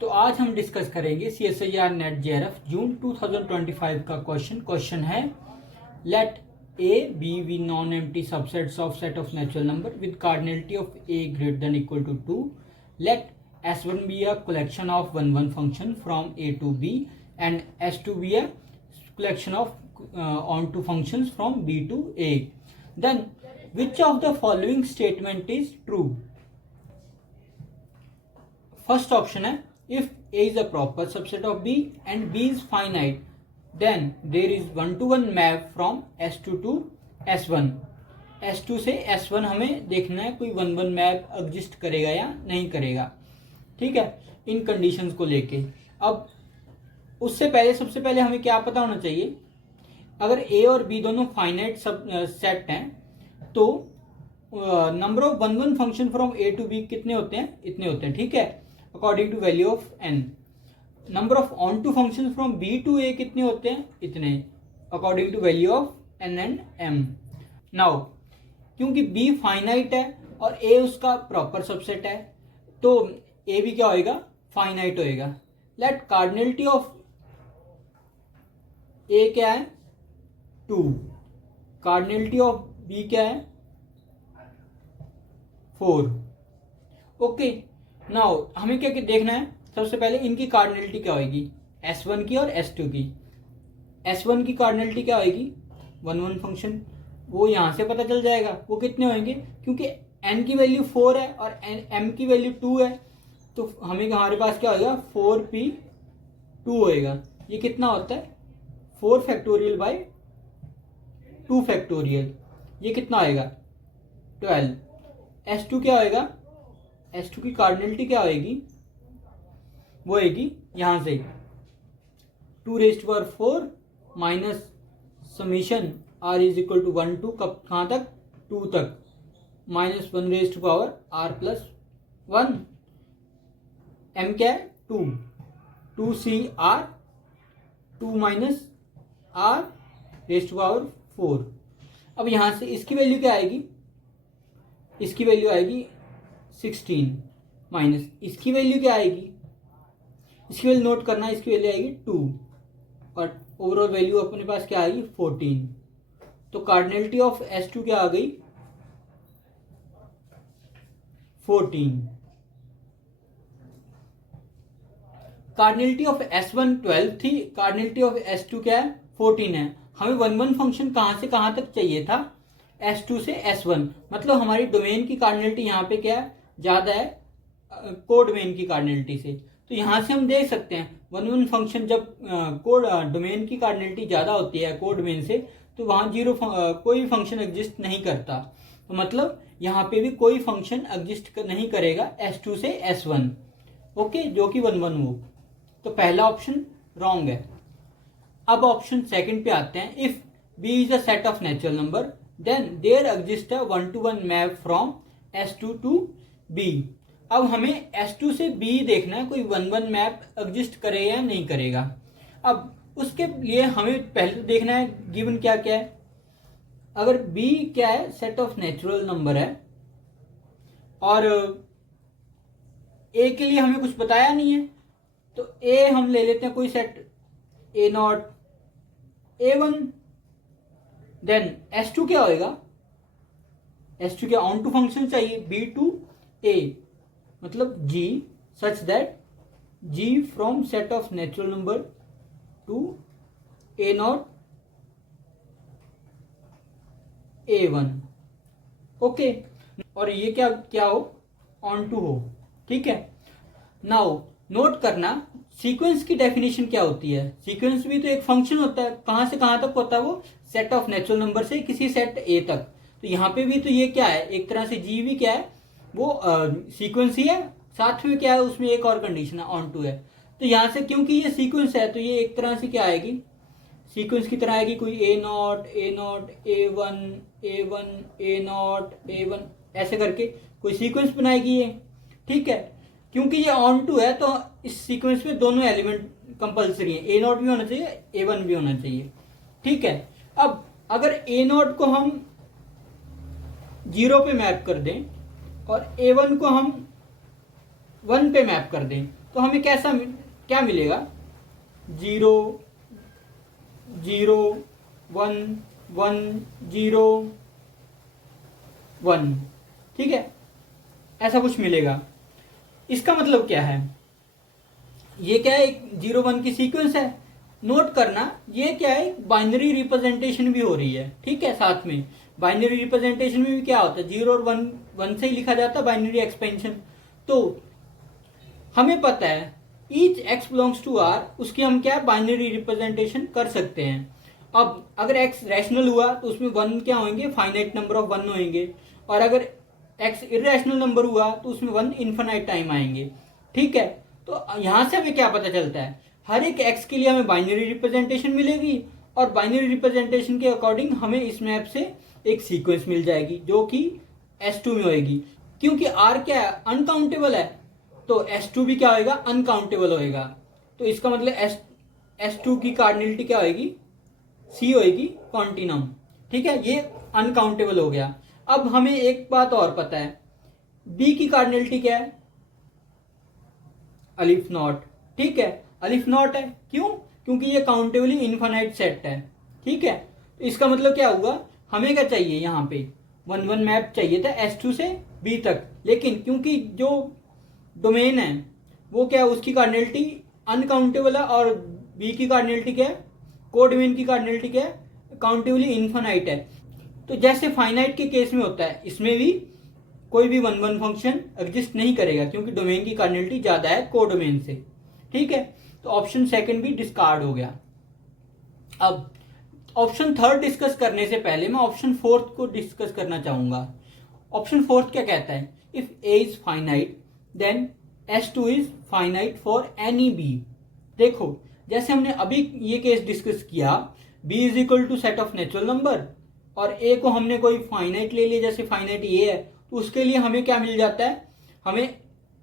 तो आज हम डिस्कस करेंगे CSIR नेट JRF जून 2025 का क्वेश्चन है late A B be non-empty subsets of set of natural number with cardinality of A greater than equal to 2. Let S1 be a collection of 1 function from A to B and S2 be a collection of onto functions from B to A. Then which of the following statement is true? First option है if A is a proper subset of B and B is finite, then there is one-to-one map from S2 to S1. S2 से S1 हमें देखना है कोई one map exist करेगा या नहीं करेगा, ठीक है, इन कंडीशंस को लेके। अब उससे पहले सबसे पहले हमें क्या पता होना चाहिए, अगर A और B दोनों फाइनाइट सब सेट हैं तो number of one function from A to B कितने होते हैं, इतने होते हैं, ठीक है, according to value of n। Number of onto function from B to A कितने होते हैं, इतने, according to value of n and m। Now क्योंकि B फाइनाइट है और A उसका प्रॉपर सबसेट है तो A भी क्या होएगा, फाइनाइट होएगा। लेट कार्डिनलिटी ऑफ A क्या है, 2, कार्डिनलिटी ऑफ B क्या है, 4। ओके, नाउ हमें क्या देखना है, सबसे पहले इनकी कार्डिनलिटी क्या होगी, S1 की और S2 की। S1 की कार्डिनलिटी क्या होगी, वन फंक्शन, वो यहाँ से पता चल जाएगा वो कितने होंगे, क्योंकि n की वैल्यू 4 है और m की वैल्यू 2 है तो हमें हमारे पास क्या होगा, 4p2 होएगा। ये कितना होता है, 4 फैक्टोरियल बाई 2 फैक्टोरियल, ये कितना आएगा, 12। S2 क्या होएगा, S2 की कार्डिनलिटी क्या होएगी, वो होएगी यहाँ से 2⁴ minus summation r is equal to 1 to कहाँ तक, 2 तक, माइनस 1⁻r+1। m क्या है, 2c r, 2 माइनस r⁴। अब यहाँ से इसकी वैल्यू क्या आएगी, इसकी वैल्यू आएगी 16 माइनस इसकी वैल्यू क्या आएगी, इसकी वैल्यू नोट करना, इसकी वैल्यू आएगी 2 और ओवरऑल वैल्यू अपने पास क्या आएगी, 14। तो कार्डिनलिटी ऑफ S2 क्या आ गई, 14। कार्डिनलिटी ऑफ S1 12 थी, कार्डिनलिटी ऑफ S2 क्या है, 14 है। हमें वन फंक्शन कहाँ से कहाँ तक चाहिए था, S2 से S1, मतलब हमारी डोमेन की कार्डिनलिटी यहाँ पे क्या है, ज़्यादा है कोड डोमेन की कार्डिनलिटी से। तो यहाँ से हम देख सकते हैं वन फंक्शन जब कोड डोमेन की कार्डिनलिटी ज़्यादा होती है कोड डोमेन से तो वहाँ कोई भी फंक्शन एग्जिस्ट नहीं करता, तो मतलब यहाँ पे भी कोई फंक्शन एग्जिस्ट नहीं करेगा S2 से S1, ओके, जो कि 1 1 हो। तो पहला ऑप्शन रॉन्ग है। अब ऑप्शन सेकंड पे आते हैं, if B is a set of natural number then there exist a 1-to-1 map from S2 to B। अब हमें S2 से B देखना है, कोई 1-1 मैप एग्जिस्ट करेगा या नहीं करेगा। अब उसके लिए हमें पहले देखना है गिवन क्या क्या है। अगर B क्या है, सेट ऑफ नेचुरल नंबर है और A के लिए हमें कुछ बताया नहीं है तो A हम ले लेते हैं कोई set A0 A1। Then S2 क्या होएगा, S2 क्या ऑन टू फंक्शन चाहिए B टू A, मतलब G such that G from set of natural number two A0 A1, okay, और ये क्या क्या हो, ऑन टू हो, ठीक है। नाउ नोट करना सीक्वेंस की डेफिनेशन क्या होती है। सीक्वेंस भी तो एक फंक्शन होता है, कहाँ से कहाँ तक होता है वो, सेट ऑफ नेचुरल नंबर से किसी सेट A तक। तो यहाँ पे भी तो ये क्या है, एक तरह से G भी क्या है, वो सीक्वेंस ही है, साथ में क्या है उसमें एक और कंडीशन है, ऑन टू है। तो यहाँ से क्योंकि ये सीक्वेंस है तो ये एक तरह से क्या आएगी, सीक्वेंस की तरह आएगी, कोई A0 A1 A1 A0 A1 ऐसे करके कोई सीक्वेंस बनाएगी ये, ठीक है। क्योंकि ये ऑन टू है तो इस सीक्वेंस में दोनों एलिमेंट कंपलसरी है, A0 भी होना चाहिए A1 भी होना चाहिए, ठीक है। अब अगर A0 को हम 0 पे मैप कर दें और A1 को हम 1 पे मैप कर दें तो हमें क्या मिलेगा, 0 0 1 1 0 1, ठीक है, ऐसा कुछ मिलेगा। इसका मतलब क्या है, ये क्या है, एक 0 1 की सीक्वेंस है। नोट करना ये क्या है, बाइनरी रिप्रेजेंटेशन भी हो रही है, ठीक है। साथ में बाइनरी रिप्रेजेंटेशन में भी क्या होता है, 0 और 1 से ही लिखा जाता है बाइनरी एक्सपेंशन। तो हमें पता है each x belongs to r, उसकी हम क्या बाइनरी रिप्रेजेंटेशन कर सकते हैं। अब अगर x रैशनल हुआ तो उसमें 1 क्या होंगे, फाइनाइट नंबर ऑफ 1 होंगे, और अगर x इरेशनल नंबर हुआ तो उसमें 1 इन्फिनाइट टाइम आएंगे, ठीक है। तो यहां से हमें क्या पता चलता है, हर एक x के लिए हमें बाइनरी रिप्रेजेंटेशन मिलेगी, और बाइनरी रिप्रेजेंटेशन के अकॉर्डिंग हमें इस मैप से एक सीक्वेंस मिल जाएगी जो कि S2 में होएगी। क्योंकि r क्या है, अनकाउंटेबल है, तो S2 भी क्या होएगा, अनकाउंटेबल होएगा। तो इसका मतलब S2 की कार्डिनलिटी क्या होएगी, C होएगी, कॉन्टिनम, ठीक है। ये अनकाउंटेबल हो गया। अब हमें एक बात और पता है, B की कार्डिनलिटी क्या है, अलिफ नॉट, ठीक है, अलिफ नॉट है। क्यों, क्योंकि ये काउंटेबली इनफाइनाइट सेट है, ठीक है। तो इसका मतलब क्या हुआ, हमें क्या चाहिए, यहाँ पे 1 1 मैप चाहिए था S2 से B तक, लेकिन क्योंकि जो डोमेन है वो क्या है, उसकी कार्डिनलिटी अनकाउंटेबल है, और बी की कार्डिनलिटी क्या है, कोडोमेन की कार्डिनलिटी क्या है, काउंटेबली इनफाइनाइट है। तो जैसे फाइनाइट के केस में होता है, इसमें भी कोई भी 1 1 फंक्शन एग्जिस्ट नहीं करेगा, क्योंकि डोमेन की कार्डिनलिटी ज्यादा है कोडोमेन से, ठीक है। तो ऑप्शन सेकंड भी डिस्कार्ड हो गया। अब ऑप्शन थर्ड डिस्कस करने से पहले मैं ऑप्शन फोर्थ को डिस्कस करना चाहूंगा। ऑप्शन फोर्थ क्या कहता है, if A is finite then S2 is finite for any B. देखो जैसे हमने अभी ये केस डिस्कस किया, b is equal to set of natural number, और a को हमने कोई फाइनाइट ले लिया, जैसे फाइनाइट a है, तो उसके लिए हमें क्या मिल जाता है, हमें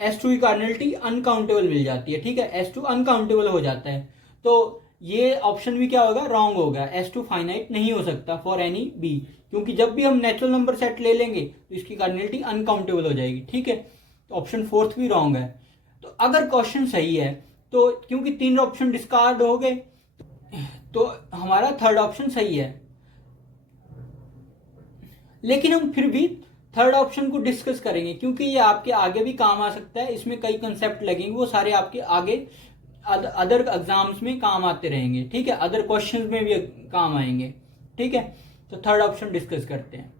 S2 की कार्डिनलिटी अनकाउंटेबल मिल जाती है, ठीक है, S2 अनकाउंटेबल हो जाता है। तो ये ऑप्शन भी क्या होगा, रॉन्ग होगा, S2 फाइनाइट नहीं हो सकता फॉर एनी b, क्योंकि जब भी हम नेचुरल नंबर सेट ले लेंगे तो इसकी कार्डिनलिटी अनकाउंटेबल हो जाएगी, ठीक है। तो ऑप्शन फोर्थ भी रॉन्ग है। तो अगर क्वेश्चन सही है, तो क्योंकि 3 ऑप्शन डिस्कार्ड हो गए, तो हमारा थर्ड ऑप्शन सही है। लेकिन हम फिर भी थर्ड ऑप्शन को डिस्कस करेंगे, क्योंकि ये आपके आगे भी काम आ सकता है, इसमें कई कंसेप्ट लगेंगे, वो सारे आपके आगे अदर एग्जाम्स में काम आते रहेंगे, ठीक है, अदर क्वेश्चंस में भी काम आएंगे, ठीक है। तो थर्ड ऑप्शन डिस्कस करते हैं।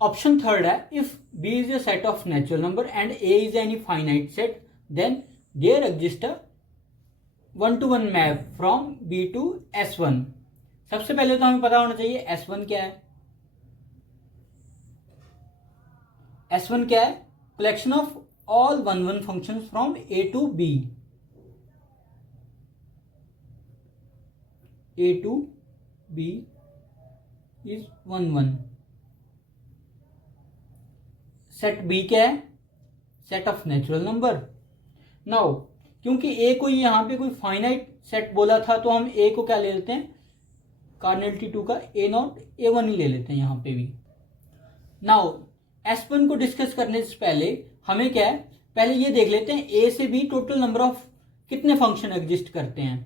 ऑप्शन थर्ड है, if B is a set of natural number and A is any finite set, then there exist a 1 to 1 map from B to S1। सबसे पहले तो हमें पता होना चाहिए S1 क्या है। S1 क्या है, collection of all 1 1 function from A to B। A to B is 1 1। Set B क्या है, set of natural number. Now क्योंकि ए को यहाँ पे कोई फाइनाइट सेट बोला था, तो हम ए को क्या ले लेते हैं, कार्डिनलिटी 2 का A0 A1 ही ले लेते हैं यहाँ पे भी। नाउ S1 को डिस्कस करने से पहले हमें क्या है, पहले ये देख लेते हैं ए से बी टोटल नंबर ऑफ कितने फंक्शन एग्जिस्ट करते हैं,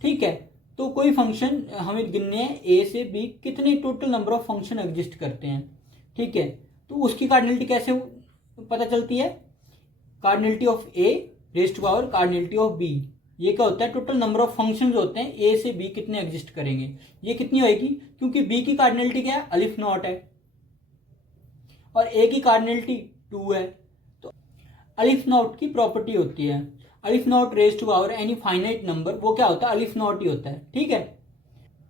ठीक है। तो कोई फंक्शन हमें गिनने हैं, ए से बी कितने total number of function exist करते हैं, ठीक है। तो उसकी कार्डिनलिटी कैसे पता चलती है, cardinality of A raised to power cardinality of B. ये क्या होता है, टोटल नंबर ऑफ फंक्शंस होते हैं, ए से बी कितने एग्जिस्ट करेंगे, ये कितनी होगी, क्योंकि बी की कार्डिनलिटी क्या है, अलिफ नॉट है, और ए की कार्डिनलिटी 2 है। तो अलिफ नॉट की प्रॉपर्टी होती है, aleph naught raised to power any finite number, वो क्या होता है, अलिफ नॉट ही होता है, ठीक है।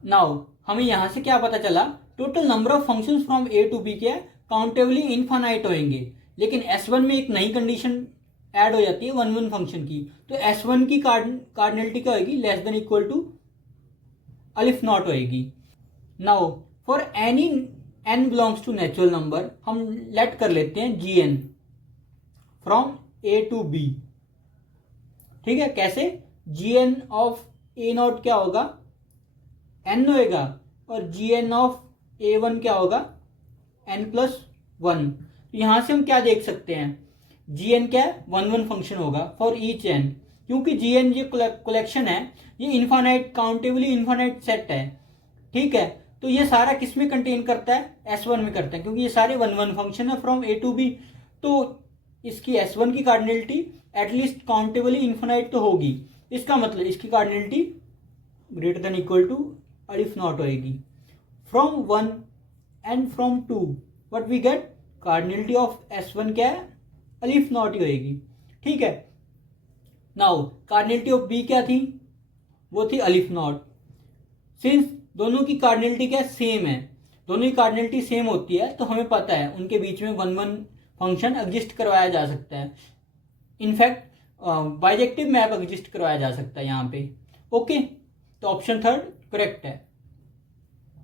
नाउ हमें यहां से क्या पता चला, total number of functions from A to B क्या है, काउंटेबली इनफाइनाइट होंगे। लेकिन S1 में एक नई कंडीशन ऐड हो जाती है 1 1 फंक्शन की, तो S1 की कार्डिनलिटी क्या होगी, less than equal to aleph naught होगी। Now for any n belongs to natural number, हम लेट कर लेते हैं gn फ्रॉम A to B, ठीक है। कैसे, gn ऑफ A0 क्या होगा, n होएगा, और gn ऑफ A1 क्या होगा, n+1। तो यहां से हम क्या देख सकते हैं, gn क्या है, 1 1 फंक्शन होगा फॉर ईच n, क्योंकि gn ये कलेक्शन है, ये इन्फानाइट काउंटेबली इन्फानाइट सेट है, ठीक है। तो ये सारा किस में कंटेन करता है, S1 में करता है, क्योंकि ये सारे 1 1 फंक्शन है फ्रॉम A to B। तो इसकी S1 की कार्डिनलिटी एटलीस्ट काउंटेबली इन्फानाइट तो होगी, इसका मतलब इसकी cardinality greater than equal to aleph naught होएगी। From 1 and from 2 what we get, cardinality of S1 क्या है, अलिफ नॉट ही होएगी, ठीक है। नाउ कार्डिनलिटी ऑफ B क्या थी, वो थी अलिफ नॉट। सिंस दोनों की कार्डिनलिटी क्या सेम है, दोनों की कार्डिनलिटी सेम होती है, तो हमें पता है उनके बीच में 1 1 फंक्शन एग्जिस्ट करवाया जा सकता है। इनफैक्ट बाइजेक्टिव मैप एग्जिस्ट करवाया जा सकता है यहाँ पे, ओके। तो ऑप्शन थर्ड करेक्ट है।